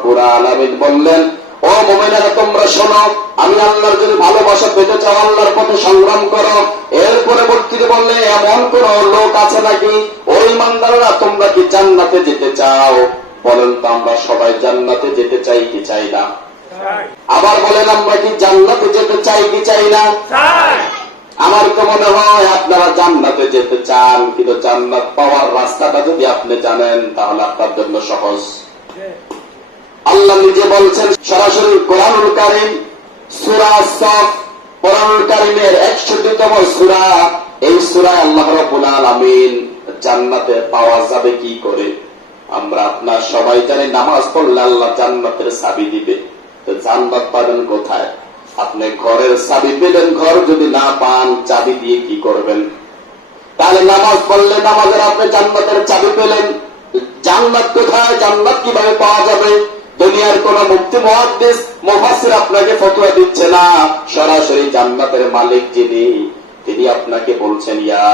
রব্বুল আলামিন বললেন, ও মুমিনেরা তোমরা শোনো, আমি আল্লাহর যদি ভালোবাসা পেতে চাও আল্লাহর পথে সংগ্রাম করো। এর পরবর্তীতে বললে, এমন কোন লোক আছে নাকি, ও ঈমানদাররা তোমরা কি জান্নাতে যেতে চাও? বলেন তো আমরা সবাই জান্নাতে যেতে চাই কি চাই না? আবার বলেন আমরা কি জান্নাতে যেতে চাই কি চাই না? আমার তো মনে হয় আপনারা জান্নাতে যেতে চান, কিন্তু জান্নাত পাওয়ার রাস্তাটা যদি আপনি জানেন তাহলে আপনার জন্য সহজ। আল্লাহ নিজে বলছেন সরাসরি কোরআনুল কারীম সূরা সফ, কোরআনুল কারীমের 61তম সূরা। এই সূরায় আল্লাহ রাব্বুল আলামিন জান্নাতে পাওয়া যাবে কি করে? আমরা আপনার সবাই জানি নামাজ পড়লে আল্লাহ জান্নাতের চাবি দিবে। তো জান্নাত পাবেন কোথায়? আপনি ঘরের চাবি পেলেন, ঘর যদি না পান চাবি দিয়ে কি করবেন? তাহলে নামাজ পড়লে নামাজের আপনি জান্নাতের চাবি পেলেন, জান্নাত কোথায়, জান্নাত কিভাবে পাওয়া যাবে? দুনিয়ার কোন মুফতি মুহাদ্দিস মুফাসসির আপনাকে ফতোয়া দিচ্ছে না, সরাসরি জান্নাতের মালিক যিনি তিনি আপনাকে বলছেন, ইয়া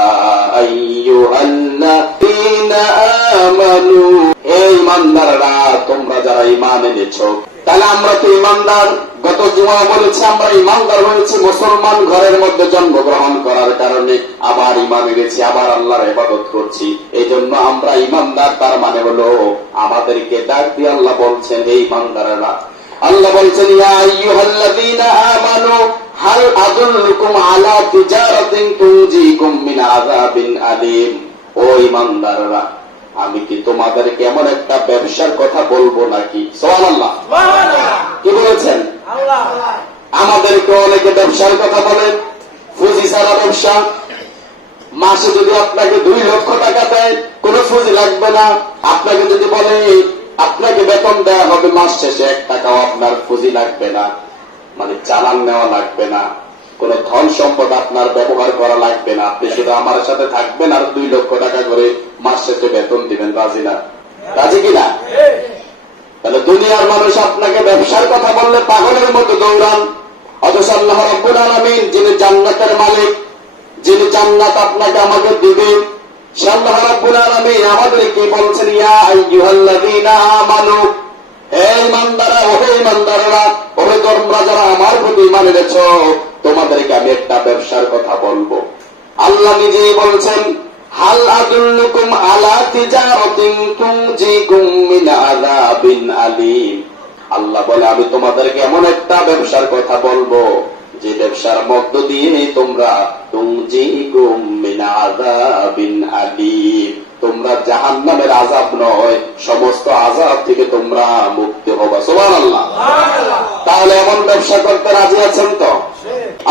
আইয়ুহাল্লাযীনা আমানু, হে ঈমানদাররা তোমরা যারা ঈমান এনেছো। তাহলে আমরা তো ঈমানদার। গত জুমা বলেছি আমরা ঈমানদার হয়েছি মুসলমান ঘরের মধ্যে জন্মগ্রহণ করার কারণে, আবার ঈমান এনেছি, আবার আল্লাহর ইবাদত করছি, এই জন্য আমরা ঈমানদার। তার মানে হলো আমাদেরকে ডাক দিয়ে আল্লাহ বলছেন, হে ঈমানদাররা, আল্লাহ বলছেন, ইয়া আইয়ুহাল্লাযীনা আমানু হাল আদুল্লুকুম আলা তিজারাতিন তুনজিকুম মিন আযাবিন আলীম। ও ঈমানদাররা, আমি কি তোমাদেরকে এমন একটা ব্যবসার কথা বলবো নাকি? সুবহানাল্লাহ, কি বলেছেন? আমাদেরকে অনেকে ব্যবসার কথা বলেন, পুঁজি ছাড়া ব্যবসা। মাসে যদি আপনাকে 2 লক্ষ টাকা দেয় কোনো পুঁজি লাগবে না। আপনাকে যদি বলে আপনাকে বেতন দেওয়া হবে মাস শেষে 1 টাকাও আপনার পুঁজি লাগবে না, মানে চালান নেওয়া লাগবে না, কোন ধন সম্পদ আপনার ব্যবহার করা লাগবে না। আপনি শুধু আমার সাথে থাকবেন আর 2 লক্ষ টাকা করে মাস শেষে বেতন দিবেন। রাজি না? রাজি কিনা? তাহলে দুনিয়ার মানুষ আপনাকে ব্যবসার কথা বললে পাগলের মতো দৌড়ান, অথচ আল্লাহ রাব্বুল আলামিন যিনি জান্নাতের মালিক, যিনি জান্নাত আপনাকে আমাকে দিবেন, সে আল্লাহ রাব্বুল আলামিন আমাদের কি বলছেন, ইয়া আইয়ুহাল্লাযীনা আমানু, হে ঈমানদাররা, ওহে ঈমানদাররা, ওহে তোমরা যারা আমার প্রতি ঈমান এনেছো, তোমাদেরকে আমি একটা ব্যবসার কথা বলবো। আল্লাহ নিজেই বলছেন, হাল আদুল্লুকুম আলা তিজারাতিন তুনজিকুম মিন আযাবিন আলীম। আল্লাহ বলে আমি তোমাদেরকে এমন একটা ব্যবসার কথা বলবো যে ব্যবসার মধ্য দিয়ে তোমরা তুনজিকুম মিন আযাবিন আলীম, তোমরা জাহান্নামের আযাব নয় সমস্ত আযাব থেকে তোমরা মুক্তি হবা। সুবহানাল্লাহ। তাহলে এমন ব্যবসা করতে রাজি আছেন তো?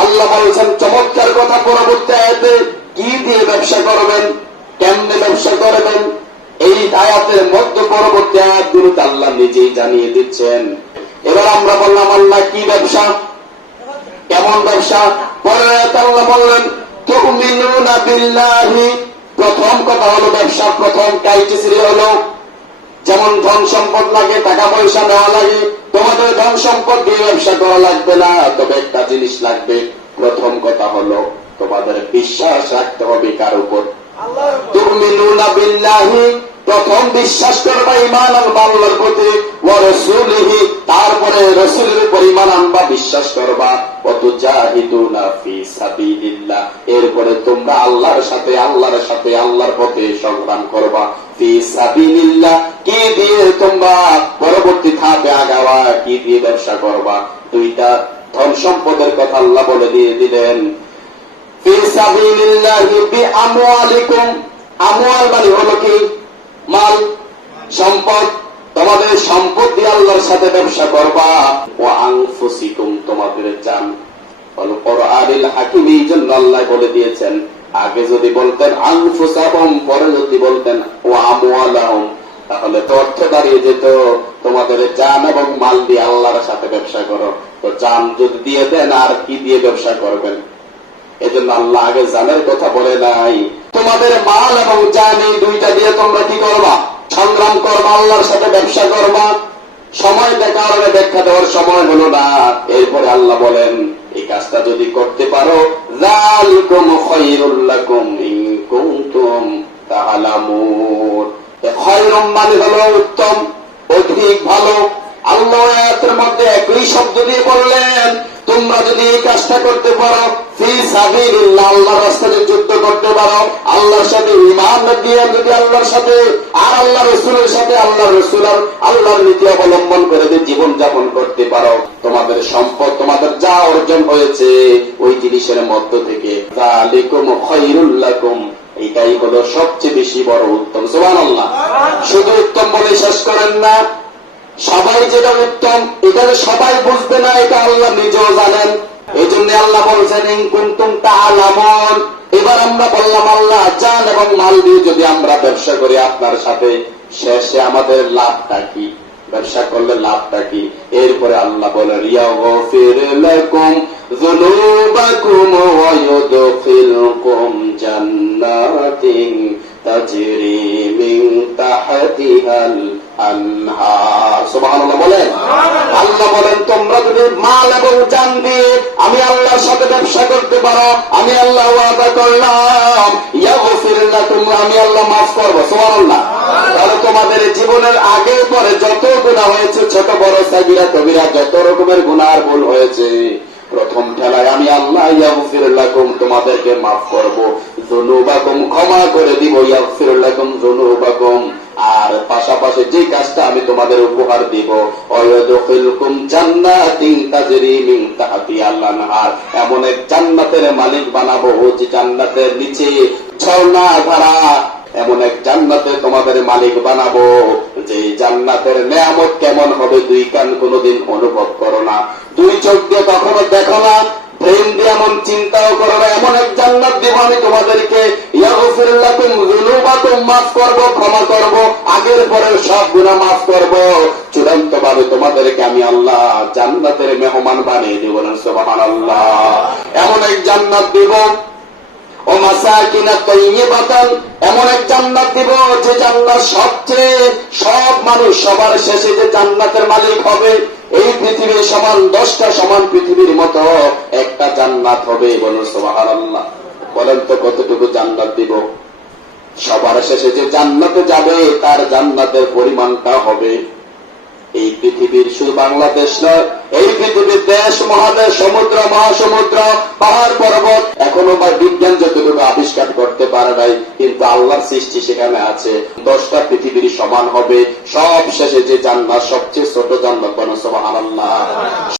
আল্লাহ বলেছেন চমৎকার কথা পরবর্তী আয়াতে, কি দিয়ে ব্যবসা করবেন, কেমনে ব্যবসা করবেন, এই আয়াতের মধ্য পরবর্তী আয়াতগুলোতে আল্লাহ নিজেই জানিয়ে দিচ্ছেন। এবার আমরা বললাম আল্লাহ কি ব্যবসা, কেমন ব্যবসা? পরে আয়াতে আল্লাহ বললেন তুমিনুনা বিল্লাহি। প্রথম কথা হলো ব্যবসা প্রথম ক্রাইটেরিয়া হলো, যেমন ধন সম্পদ লাগে, টাকা পয়সা নেওয়া লাগে, তোমাদের ধন সম্পদ দিয়ে ব্যবসা করা লাগবে না, তবে একটা জিনিস লাগবে। প্রথম কথা হলো তোমাদের বিশ্বাস রাখতে হবে কার উপর? তুমিনুনা বিল্লাহি, প্রথম বিশ্বাস করবা ঈমান আনবা আল্লাহর প্রতি, ওয়া রাসূলিহি, তারপরে রাসূলের উপর ঈমান আনবা বিশ্বাস করবা, ওয়া তুজাহিদুনা ফি সাবিলিল্লাহ, এরপরে তোমরা আল্লাহর সাথে আল্লাহর পথে সংগ্রাম করবা। ফি সাবিলিল্লাহ, কি দিয়ে তোমরা পরবর্তী ধাপে আগাবা, কি দিয়ে ব্যবসা করবা? 2টা ধন সম্পদের কথা আল্লাহ বলে দিয়ে দিলেন। ফি সাবিলিল্লাহি বিআমওয়ালিকুম, আমওয়াল মানে হলো কি? মাল, সম্পদ। তোমাদের সম্পদ দিয়ে আল্লাহর সাথে ব্যবসা করবা। ওয়া আনফুসিকুম, তোমাদের জান। বল কোরআনুল হাকিম, এই জন্য আল্লাহ বলে দিয়েছেন, আগে যদি বলতেন আনফুসাহুম, পরে যদি বলতেন ওয়া আমওয়ালাহুম, তাহলে তো অর্থ দাঁড়িয়ে যেত তোমাদের জান এবং মাল দিয়ে আল্লাহর সাথে ব্যবসা করো। তো জান যদি দিয়ে দেন আর কি দিয়ে ব্যবসা করবেন? এজন্য আল্লাহ আগে জানের কথা বলে নাই, তোমাদের মাল এবং জান এই 2টা দিয়ে তোমরা কি করবা? সংগ্রাম করবা, আল্লাহর সাথে ব্যবসা করবা। সময় কারণে ব্যাখ্যা দেওয়ার সময় হলো না। এরপরে আল্লাহ বলেন এই কাজটা যদি করতে পারো, যালিকুম খায়রুল লাকুম ইন কুনতুম তাআলামুন। খায়রুম মানে হলো উত্তম, অধিক ভালো। আল্লাহ আয়াতের মধ্যে একই শব্দ দিয়ে বললেন, তোমরা যদি এই কাজটা করতে পারো, ফি সাবিলিল্লাহ, আল্লাহর রাস্তায় যুদ্ধ করতে পারো, আল্লাহর সাথে ঈমান দিয়ে যদি আল্লাহর সাথে আর আল্লাহ রাসূলের সাথে আল্লাহ রাসূল আর আল্লাহর নীতি অবলম্বন করে যদি জীবন যাপন করতে পারো, তোমাদের সম্পদ, তোমাদের যা অর্জন হয়েছে ওই জিনিসের মধ্য থেকে যালিকুম খায়রুল লাকুম, এটাই হলো সবচেয়ে বেশি বড় উত্তম। সুবহানাল্লাহ। শুধু উত্তম বলে শেষ করেন না, সবাই যেটা উত্তম এটা সবাই বুঝবে না, এটা আল্লাহ নিজেও জানেন। এই জন্য আল্লাহ বলছেন ইন কুনতুম তা'লামুন। এবার আমরা বললাম আল্লাহ জান এবং মাল দিয়ে যদি আমরা ব্যবসা করি আপনার সাথে, শেষে আমাদের লাভটা কি? ব্যবসা করলে লাভটা কি? এরপরে আল্লাহ বলেন ইয়াগফির লাকুম যুনুবাকুম ওয়া ইউদখিলকুম জান্নাতিন তাজরি মিন তাহতিহাল আনহার। সুবহানাল্লাহ বলেন। আল্লাহ বলেন তোমরা যদি মাল এবং জান দিয়ে আমি আল্লাহর সাথে ব্যবসা করতে পারো, আমি আল্লাহ ওয়াদা করলাম ইয়াগফির লাকুম, আমি আল্লাহ মাফ করব। সুবহানাল্লাহ। তাহলে তোমাদের জীবনের আগে পরে যত গুনাহ হয়েছে, ছোট বড় সাগীরা কবিরা যত রকমের গুনাহ আর ভুল হয়েছে, প্রথম ঠেলায় আমি আল্লাহ ইয়াগফির লাকুম তোমাদেরকে মাফ করব, যুনুবাকুম ক্ষমা করে দিব, ইয়াগফির লাকুম যুনুবাকুম, আর পাশাপাশি যে কাজটা আমি তোমাদের উপহার দিব, ওয়ায়াদখিলকুম জান্নাতিন তাজরি মিন তাহতিহাল আনহার, এমন এক জান্নাতের মালিক বানাবো যে জান্নাতের নিচে ঝর্ণা ধারা, এমন এক জান্নাতে তোমাদের মালিক বানাবো যে জান্নাতের নেয়ামত কেমন হবে দুই কান কোনোদিন অনুভব করো না, দুই চোখ দিয়ে কখনো দেখো না, ব্রেন দিয়ে এমন চিন্তাও করো না, এমন এক জান্নাত দিব আমি তোমাদেরকে, ইয়াগফির লাকুম যুনুবাকুম, মাফ করব, ক্ষমা করব, আগের পরের সব গুনাহ মাফ করব, চূড়ান্ত ভাবে তোমাদেরকে আমি আল্লাহ জান্নাতের মেহমান বানিয়ে দেব। সুবহানাল্লাহ। এমন এক জান্নাত দিব, ও মাসাকিনা তাইয়্যিবাতান, এমন এক জান্নাত দিব যে জান্নাত সবচেয়ে, সব মানুষ সবার শেষে যে জান্নাতের মালিক হবে, এই পৃথিবীর সমান 10টা সমান পৃথিবীর মতো একটা জান্নাত হবে। বলুন সুবহানাল্লাহ। বলেন তো কতটুকু জান্নাত দিব? সবার শেষে যে জান্নাতে যাবে তার জান্নাতের পরিমাণটা হবে এই পৃথিবীর, শুধু বাংলাদেশ নয়, এই পৃথিবীর দেশ, মহাদেশ, সমুদ্র, মহাসমুদ্র, পাহাড় পর্বত, এখনো বা বিজ্ঞান যতটুকু আবিষ্কার করতে পারে নাই, কিন্তু আল্লাহর সৃষ্টি সেখানে আছে, 10টা পৃথিবীর সমান হবে। সব শেষে যে জান্নাত, সবচেয়ে ছোট জান্নাত। সুবহানাল্লাহ।